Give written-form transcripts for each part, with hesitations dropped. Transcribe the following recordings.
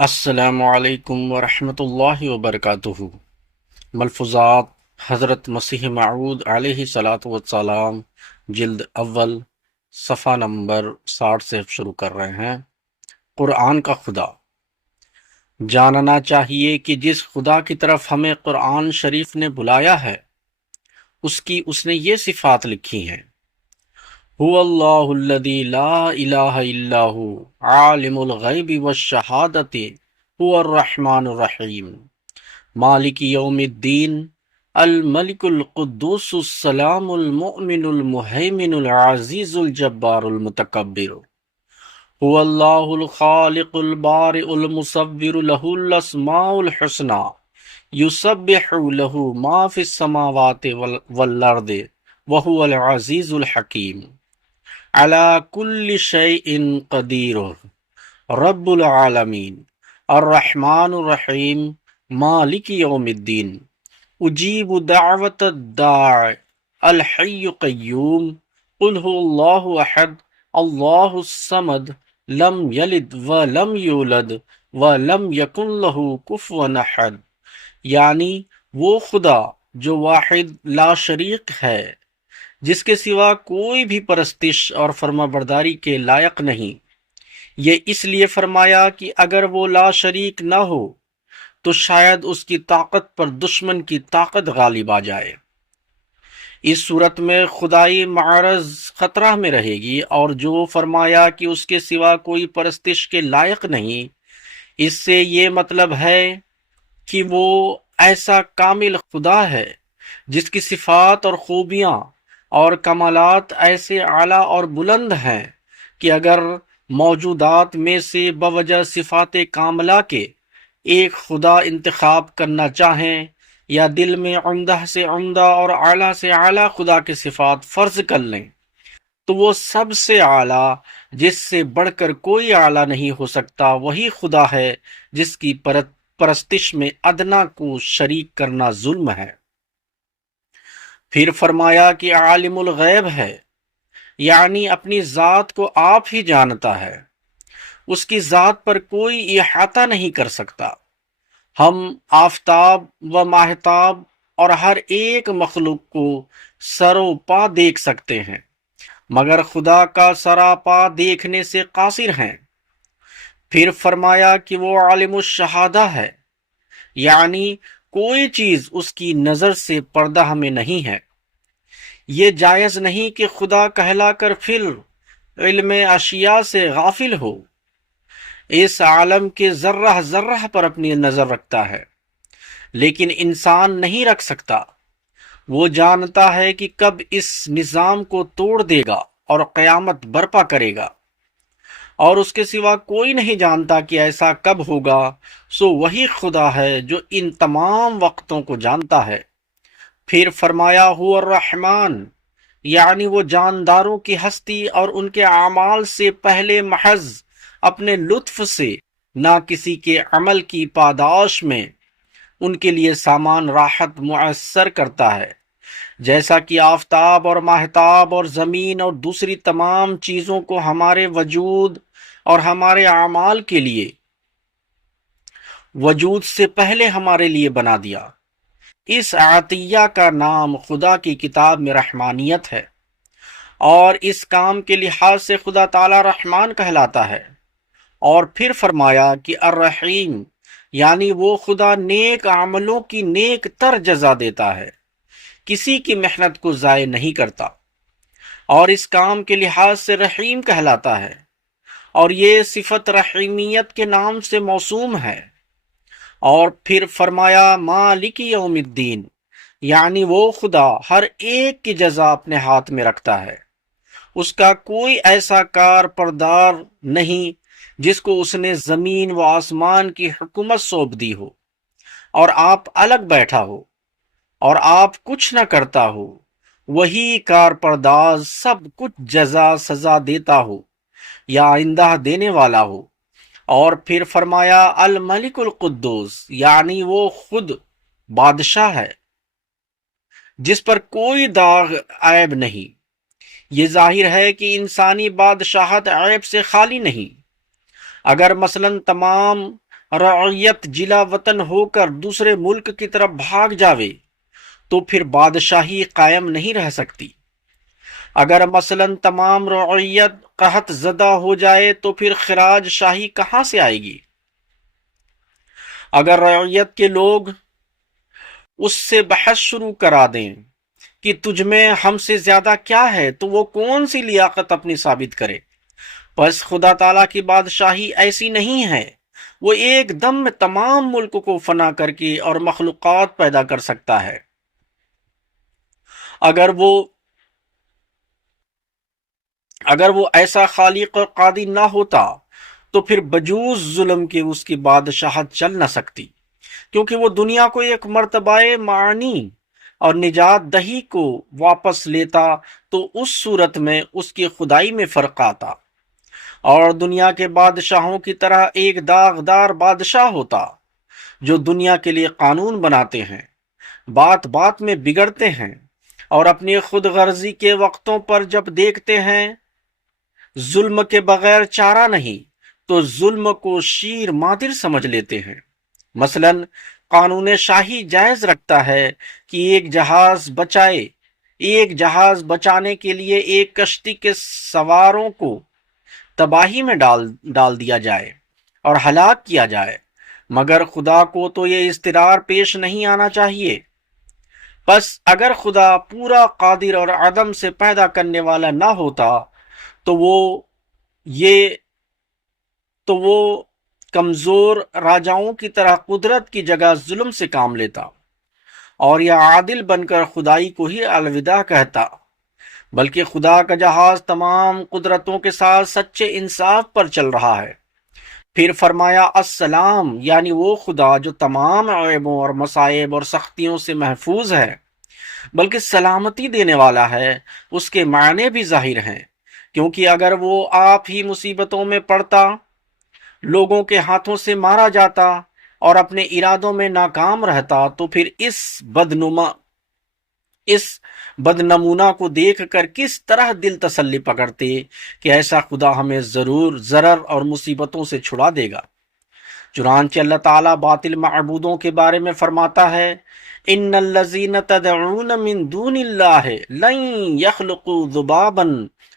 السلام علیکم ورحمۃ اللہ وبرکاتہ۔ ملفوظات حضرت مسیح موعود علیہ صلاۃ والسلام، جلد اول، صفحہ نمبر 60 سے شروع کر رہے ہیں۔ قرآن کا خدا۔ جاننا چاہیے کہ جس خدا کی طرف ہمیں قرآن شریف نے بلایا ہے اس نے یہ صفات لکھی ہیں: هو اللہ الذی لا الہ الا هو عالم الغیب والشہادۃ هو الرحمن الرحیم مالک یوم الدین الملک القدوس السلام المؤمن المہیمن العزیز الجبار المتکبر هو اللہ الخالق البارئ المصور له الاسماء الحسنى یسبح له ما فی السماوات والارض وهو العزیز الحکیم علی کل شیء قدیر رب العالمین الرحمن الرحیم مالک یوم الدین اجیب دعوت الداع الحی قیوم قل هو اللہ احد اللہ الصمد لم یلد ولم یولد ولم یکن له کفوا احد، یعنی وہ خدا جو واحد لا شریک ہے، جس کے سوا کوئی بھی پرستش اور فرما برداری کے لائق نہیں۔ یہ اس لیے فرمایا کہ اگر وہ لا شریک نہ ہو تو شاید اس کی طاقت پر دشمن کی طاقت غالب آ جائے۔ اس صورت میں خدائی معرض خطرہ میں رہے گی، اور جو فرمایا کہ اس کے سوا کوئی پرستش کے لائق نہیں، اس سے یہ مطلب ہے کہ وہ ایسا کامل خدا ہے جس کی صفات اور خوبیاں اور کمالات ایسے اعلیٰ اور بلند ہیں کہ اگر موجودات میں سے بوجہ صفات کاملہ کے ایک خدا انتخاب کرنا چاہیں یا دل میں عمدہ سے عمدہ اور اعلیٰ سے اعلیٰ خدا کے صفات فرض کر لیں، تو وہ سب سے اعلیٰ، جس سے بڑھ کر کوئی اعلیٰ نہیں ہو سکتا، وہی خدا ہے جس کی پرستش میں ادنا کو شریک کرنا ظلم ہے۔ پھر فرمایا کہ عالم الغیب ہے، یعنی اپنی ذات کو آپ ہی جانتا ہے، اس کی ذات پر کوئی احاطہ نہیں کر سکتا۔ ہم آفتاب و ماہتاب اور ہر ایک مخلوق کو سر و پا دیکھ سکتے ہیں، مگر خدا کا سراپا دیکھنے سے قاصر ہیں۔ پھر فرمایا کہ وہ عالم الشہادہ ہے، یعنی کوئی چیز اس کی نظر سے پردہ میں نہیں ہے۔ یہ جائز نہیں کہ خدا کہلا کر پھر علم اشیاء سے غافل ہو، اس عالم کے ذرہ ذرہ پر اپنی نظر رکھتا ہے، لیکن انسان نہیں رکھ سکتا۔ وہ جانتا ہے کہ کب اس نظام کو توڑ دے گا اور قیامت برپا کرے گا، اور اس کے سوا کوئی نہیں جانتا کہ ایسا کب ہوگا، سو وہی خدا ہے جو ان تمام وقتوں کو جانتا ہے۔ پھر فرمایا هو الرحمن، یعنی وہ جانداروں کی ہستی اور ان کے اعمال سے پہلے محض اپنے لطف سے، نہ کسی کے عمل کی پاداش میں، ان کے لیے سامان راحت میسر کرتا ہے، جیسا کہ آفتاب اور ماہتاب اور زمین اور دوسری تمام چیزوں کو ہمارے وجود اور ہمارے اعمال کے لیے وجود سے پہلے ہمارے لیے بنا دیا۔ اس عطیہ کا نام خدا کی کتاب میں رحمانیت ہے، اور اس کام کے لحاظ سے خدا تعالی رحمان کہلاتا ہے۔ اور پھر فرمایا کہ الرحیم، یعنی وہ خدا نیک عملوں کی نیک تر جزا دیتا ہے، کسی کی محنت کو ضائع نہیں کرتا، اور اس کام کے لحاظ سے رحیم کہلاتا ہے، اور یہ صفت رحیمیت کے نام سے موسوم ہے۔ اور پھر فرمایا مالک یوم الدین، یعنی وہ خدا ہر ایک کی جزا اپنے ہاتھ میں رکھتا ہے، اس کا کوئی ایسا کار پردار نہیں جس کو اس نے زمین و آسمان کی حکومت سونپ دی ہو اور آپ الگ بیٹھا ہو اور آپ کچھ نہ کرتا ہو، وہی کار پرداز سب کچھ جزا سزا دیتا ہو یا آئندہ دینے والا ہو۔ اور پھر فرمایا الملک القدوس، یعنی وہ خود بادشاہ ہے جس پر کوئی داغ عیب نہیں۔ یہ ظاہر ہے کہ انسانی بادشاہت عیب سے خالی نہیں۔ اگر مثلا تمام رعیت جلا وطن ہو کر دوسرے ملک کی طرف بھاگ جاوے تو پھر بادشاہی قائم نہیں رہ سکتی۔ اگر مثلا تمام رعیت قحط زدہ ہو جائے تو پھر خراج شاہی کہاں سے آئے گی؟ اگر رعیت کے لوگ اس سے بحث شروع کرا دیں کہ تجھ میں ہم سے زیادہ کیا ہے تو وہ کون سی لیاقت اپنی ثابت کرے؟ پس خدا تعالیٰ کی بادشاہی ایسی نہیں ہے، وہ ایک دم میں تمام ملک کو فنا کر کے اور مخلوقات پیدا کر سکتا ہے۔ اگر وہ ایسا خالق اور قادر نہ ہوتا تو پھر بجوز ظلم کے اس کی بادشاہت چل نہ سکتی، کیونکہ وہ دنیا کو ایک مرتبہ معنی اور نجات دہی کو واپس لیتا تو اس صورت میں اس کی خدائی میں فرق آتا، اور دنیا کے بادشاہوں کی طرح ایک داغدار بادشاہ ہوتا جو دنیا کے لیے قانون بناتے ہیں، بات بات میں بگڑتے ہیں، اور اپنی خود غرضی کے وقتوں پر جب دیکھتے ہیں ظلم کے بغیر چارہ نہیں تو ظلم کو شیر مادر سمجھ لیتے ہیں۔ مثلا قانون شاہی جائز رکھتا ہے کہ ایک جہاز بچانے کے لیے ایک کشتی کے سواروں کو تباہی میں ڈال دیا جائے اور ہلاک کیا جائے، مگر خدا کو تو یہ اضطرار پیش نہیں آنا چاہیے۔ پس اگر خدا پورا قادر اور عدم سے پیدا کرنے والا نہ ہوتا تو وہ کمزور راجاؤں کی طرح قدرت کی جگہ ظلم سے کام لیتا اور یا عادل بن کر خدائی کو ہی الوداع کہتا، بلکہ خدا کا جہاز تمام قدرتوں کے ساتھ سچے انصاف پر چل رہا ہے۔ پھر فرمایا السلام، یعنی وہ خدا جو تمام عیبوں اور مصائب اور سختیوں سے محفوظ ہے بلکہ سلامتی دینے والا ہے، اس کے معنی بھی ظاہر ہیں، کیونکہ اگر وہ آپ ہی مصیبتوں میں پڑتا، لوگوں کے ہاتھوں سے مارا جاتا اور اپنے ارادوں میں ناکام رہتا تو پھر اس بدنمونہ کو دیکھ کر کس طرح دل تسلی پکڑتے کہ ایسا خدا ہمیں ضرور ضرر اور مصیبتوں سے چھڑا دے گا۔ چنانچہ اللہ تعالیٰ باطل معبودوں کے بارے میں فرماتا ہے ان الذین تدعون من دون اللہ لن یخلقوا ذبابا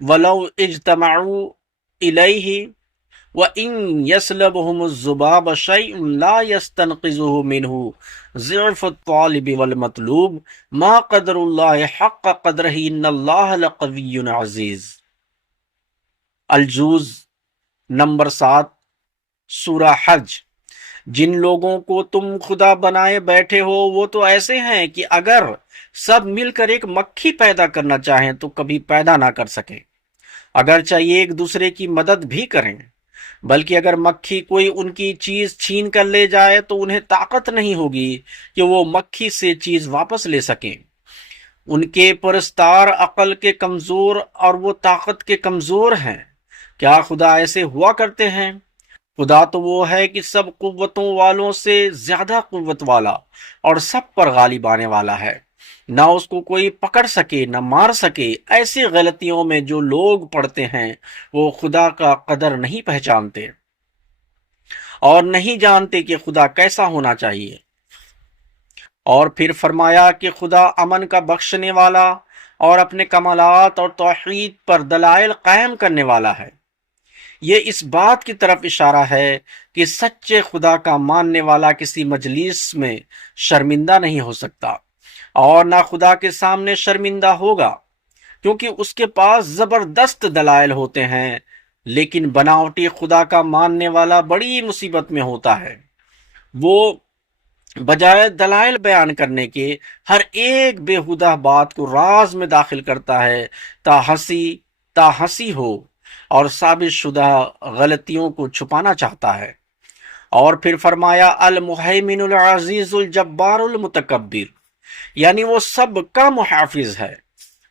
ولو اجتمعوا الیہ وَإِن يَسْلَبْهُمُ الذُّبَابُ شَيْءٌ لَا يَسْتَنْقِذُهُ مِنْهُ ضِعْفُ الطَّالِبِ وَالْمَطْلُوبِ مَا قَدْرُ اللَّهِ حَقَّ قَدْرِهِ إِنَّ اللَّهَ لَقَوِيٌّ عَزِيزٌ۔ الجوز نمبر 7، سورہ حج۔ جن لوگوں کو تم خدا بنائے بیٹھے ہو وہ تو ایسے ہیں کہ اگر سب مل کر ایک مکھی پیدا کرنا چاہیں تو کبھی پیدا نہ کر سکیں، اگرچہ یہ ایک دوسرے کی مدد بھی کریں، بلکہ اگر مکھی کوئی ان کی چیز چھین کر لے جائے تو انہیں طاقت نہیں ہوگی کہ وہ مکھی سے چیز واپس لے سکیں۔ ان کے پرستار عقل کے کمزور اور وہ طاقت کے کمزور ہیں۔ کیا خدا ایسے ہوا کرتے ہیں؟ خدا تو وہ ہے کہ سب قوتوں والوں سے زیادہ قوت والا اور سب پر غالب آنے والا ہے، نہ اس کو کوئی پکڑ سکے نہ مار سکے۔ ایسی غلطیوں میں جو لوگ پڑتے ہیں وہ خدا کا قدر نہیں پہچانتے اور نہیں جانتے کہ خدا کیسا ہونا چاہیے۔ اور پھر فرمایا کہ خدا امن کا بخشنے والا اور اپنے کمالات اور توحید پر دلائل قائم کرنے والا ہے۔ یہ اس بات کی طرف اشارہ ہے کہ سچے خدا کا ماننے والا کسی مجلس میں شرمندہ نہیں ہو سکتا اور نہ خدا کے سامنے شرمندہ ہوگا، کیونکہ اس کے پاس زبردست دلائل ہوتے ہیں، لیکن بناوٹی خدا کا ماننے والا بڑی مصیبت میں ہوتا ہے۔ وہ بجائے دلائل بیان کرنے کے ہر ایک بےہودہ بات کو راز میں داخل کرتا ہے تا ہنسی ہو اور ثابت شدہ غلطیوں کو چھپانا چاہتا ہے۔ اور پھر فرمایا المہیمن العزیز الجبار المتکبر، یعنی وہ سب کا محافظ ہے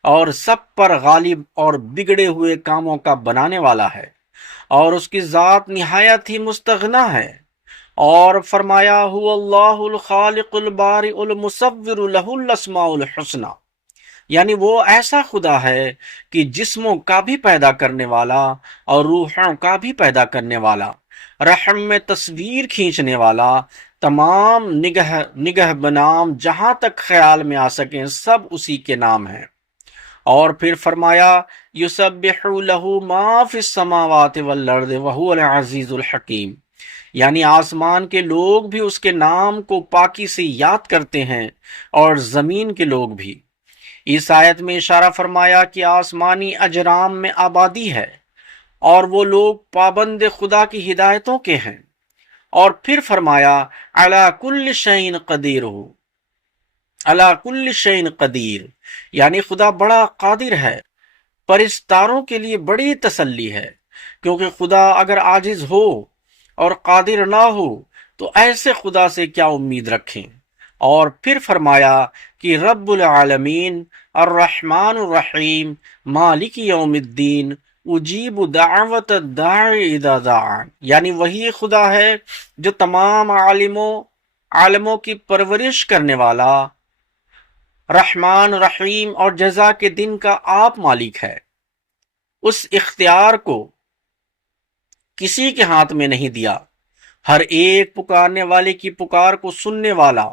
اور سب پر غالب اور بگڑے ہوئے کاموں کا بنانے والا ہے، اور اس کی ذات نہایت ہی مستغنا ہے۔ اور فرمایا هو اللہ الخالق البارئ المصور له الاسماء الحسنى، یعنی وہ ایسا خدا ہے کہ جسموں کا بھی پیدا کرنے والا اور روحوں کا بھی پیدا کرنے والا، رحم میں تصویر کھینچنے والا، تمام نگہ بنام جہاں تک خیال میں آ سکیں سب اسی کے نام ہیں۔ اور پھر فرمایا یسبح لہ ما فی السماوات والارض وہو العزیز الحکیم، یعنی آسمان کے لوگ بھی اس کے نام کو پاکی سے یاد کرتے ہیں اور زمین کے لوگ بھی۔ اس آیت میں اشارہ فرمایا کہ آسمانی اجرام میں آبادی ہے اور وہ لوگ پابند خدا کی ہدایتوں کے ہیں۔ اور پھر فرمایا علی کل شیء قدیر ہو، علی کل شیء قدیر، یعنی خدا بڑا قادر ہے۔ پرستاروں کے لیے بڑی تسلی ہے، کیونکہ خدا اگر عاجز ہو اور قادر نہ ہو تو ایسے خدا سے کیا امید رکھیں۔ اور پھر فرمایا کہ رب العالمین الرحمن الرحیم مالک یوم الدین اجیب دعوت الداعی اذا دعان، یعنی وہی خدا ہے جو تمام عالموں کی پرورش کرنے والا، رحمان رحیم اور جزا کے دن کا آپ مالک ہے۔ اس اختیار کو کسی کے ہاتھ میں نہیں دیا، ہر ایک پکارنے والے کی پکار کو سننے والا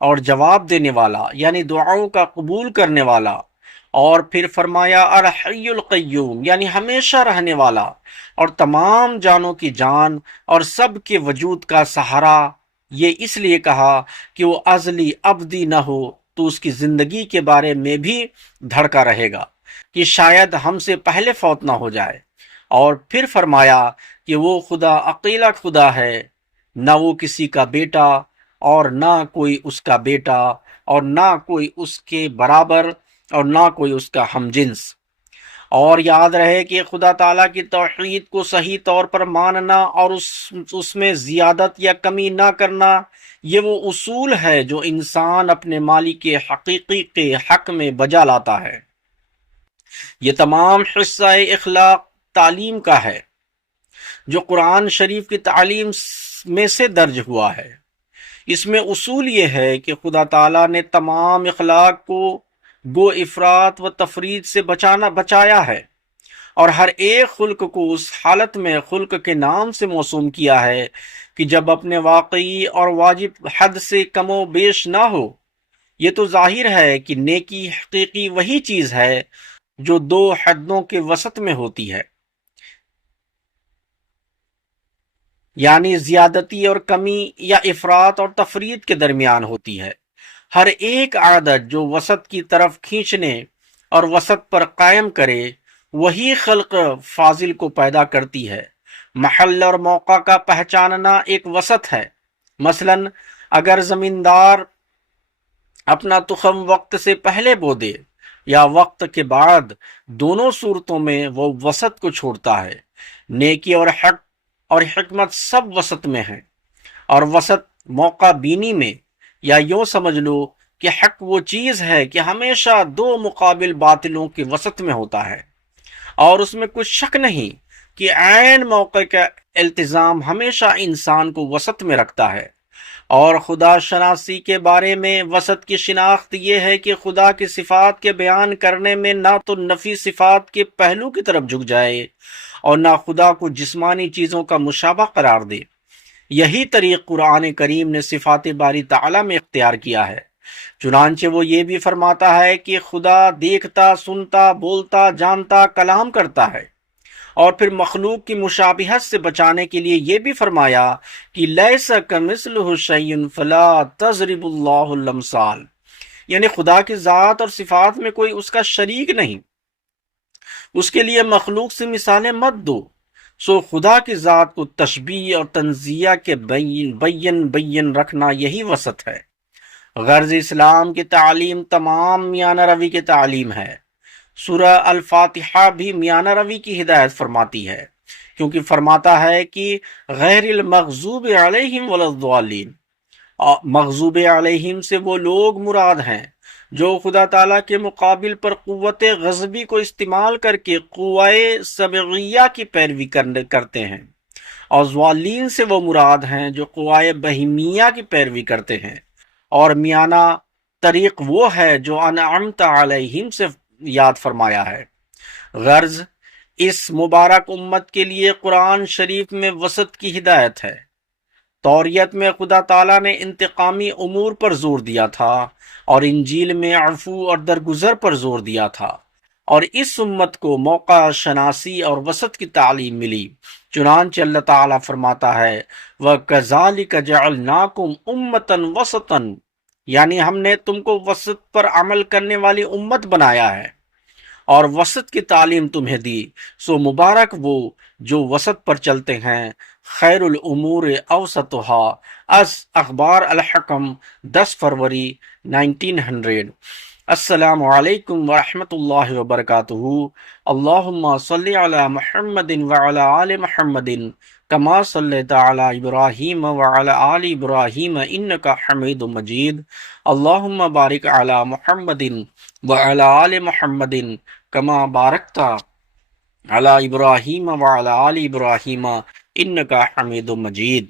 اور جواب دینے والا، یعنی دعاؤں کا قبول کرنے والا۔ اور پھر فرمایا الحی القیوم، یعنی ہمیشہ رہنے والا اور تمام جانوں کی جان اور سب کے وجود کا سہارا۔ یہ اس لیے کہا کہ وہ ازلی ابدی نہ ہو تو اس کی زندگی کے بارے میں بھی دھڑکا رہے گا کہ شاید ہم سے پہلے فوت نہ ہو جائے۔ اور پھر فرمایا کہ وہ خدا اکیلا خدا ہے، نہ وہ کسی کا بیٹا اور نہ کوئی اس کا بیٹا اور نہ کوئی اس کے برابر اور نہ کوئی اس کا ہم جنس۔ اور یاد رہے کہ خدا تعالیٰ کی توحید کو صحیح طور پر ماننا اور اس میں زیادت یا کمی نہ کرنا، یہ وہ اصول ہے جو انسان اپنے مالک حقیقی کے حق میں بجا لاتا ہے۔ یہ تمام حصہ اخلاق تعلیم کا ہے جو قرآن شریف کی تعلیم میں سے درج ہوا ہے۔ اس میں اصول یہ ہے کہ خدا تعالیٰ نے تمام اخلاق کو گو افراط و تفرید سے بچایا ہے، اور ہر ایک خلق کو اس حالت میں خلق کے نام سے موسوم کیا ہے کہ جب اپنے واقعی اور واجب حد سے کم و بیش نہ ہو۔ یہ تو ظاہر ہے کہ نیکی حقیقی وہی چیز ہے جو دو حدوں کے وسط میں ہوتی ہے، یعنی زیادتی اور کمی یا افراط اور تفرید کے درمیان ہوتی ہے۔ ہر ایک عادت جو وسط کی طرف کھینچنے اور وسط پر قائم کرے وہی خلق فاضل کو پیدا کرتی ہے۔ محل اور موقع کا پہچاننا ایک وسط ہے۔ مثلا اگر زمیندار اپنا تخم وقت سے پہلے بو دے یا وقت کے بعد، دونوں صورتوں میں وہ وسط کو چھوڑتا ہے۔ نیکی اور حق اور حکمت سب وسط میں ہیں، اور وسط موقع بینی میں، یا یوں سمجھ لو کہ حق وہ چیز ہے کہ ہمیشہ دو مقابل باطلوں کے وسط میں ہوتا ہے، اور اس میں کچھ شک نہیں کہ عین موقع کا التزام ہمیشہ انسان کو وسط میں رکھتا ہے۔ اور خدا شناسی کے بارے میں وسط کی شناخت یہ ہے کہ خدا کی صفات کے بیان کرنے میں نہ تو نفی صفات کے پہلو کی طرف جھک جائے اور نہ خدا کو جسمانی چیزوں کا مشابہ قرار دے۔ یہی طریق قرآن کریم نے صفات باری تعالیٰ میں اختیار کیا ہے۔ چنانچہ وہ یہ بھی فرماتا ہے کہ خدا دیکھتا، سنتا، بولتا، جانتا، کلام کرتا ہے۔ اور پھر مخلوق کی مشابہت سے بچانے کے لیے یہ بھی فرمایا کہ لیس کمثلہ شیء فلا تضربوا اللہ الامثال، یعنی خدا کی ذات اور صفات میں کوئی اس کا شریک نہیں، اس کے لیے مخلوق سے مثالیں مت دو۔ سو خدا کی ذات کو تشبیہ اور تنزیہ کے بین رکھنا یہی وسط ہے۔ غرض اسلام کی تعلیم تمام میانہ روی کی تعلیم ہے۔ سورہ الفاتحہ بھی میانہ روی کی ہدایت فرماتی ہے، کیونکہ فرماتا ہے کہ غیر المغضوب علیہم ولا الضالین، مغضوب علیہم سے وہ لوگ مراد ہیں جو خدا تعالیٰ کے مقابل پر قوت غضبی کو استعمال کر کے قوائے سبعیہ کی پیروی کرتے ہیں، اور ضالین سے وہ مراد ہیں جو قوائے بہیمیہ کی پیروی کرتے ہیں۔ اور میانہ طریق وہ ہے جو انعمت علیہم سے یاد فرمایا ہے۔ غرض اس مبارک امت کے لیے قرآن شریف میں وسط کی ہدایت ہے۔ توریت میں خدا تعالیٰ نے انتقامی امور پر زور دیا تھا اور انجیل میں عفو اور درگزر پر زور دیا تھا، اور اس امت کو موقع شناسی اور وسط کی تعلیم ملی۔ چنانچہ اللہ تعالیٰ فرماتا ہے وَكَذَلِكَ جَعَلْنَاكُمْ أُمَّةً وَسَطًا، یعنی ہم نے تم کو وسط پر عمل کرنے والی امت بنایا ہے اور وسط کی تعلیم تمہیں دی۔ سو مبارک وہ جو وسط پر چلتے ہیں۔ خیر الامور اوسطها، از اخبار الحکم 10 فروری 1900۔ السلام علیکم ورحمۃ اللہ وبرکاتہ۔ اللہم صلی علی محمد وعلی آل محمد کما صلیت علی ابراہیم وعلی آل ابراہیم انک حمید مجید۔ اللہم بارک علی محمد وعلی آل محمد کما بارکت علی ابراہیم وعلی آل ابراہیم انک حمید مجید۔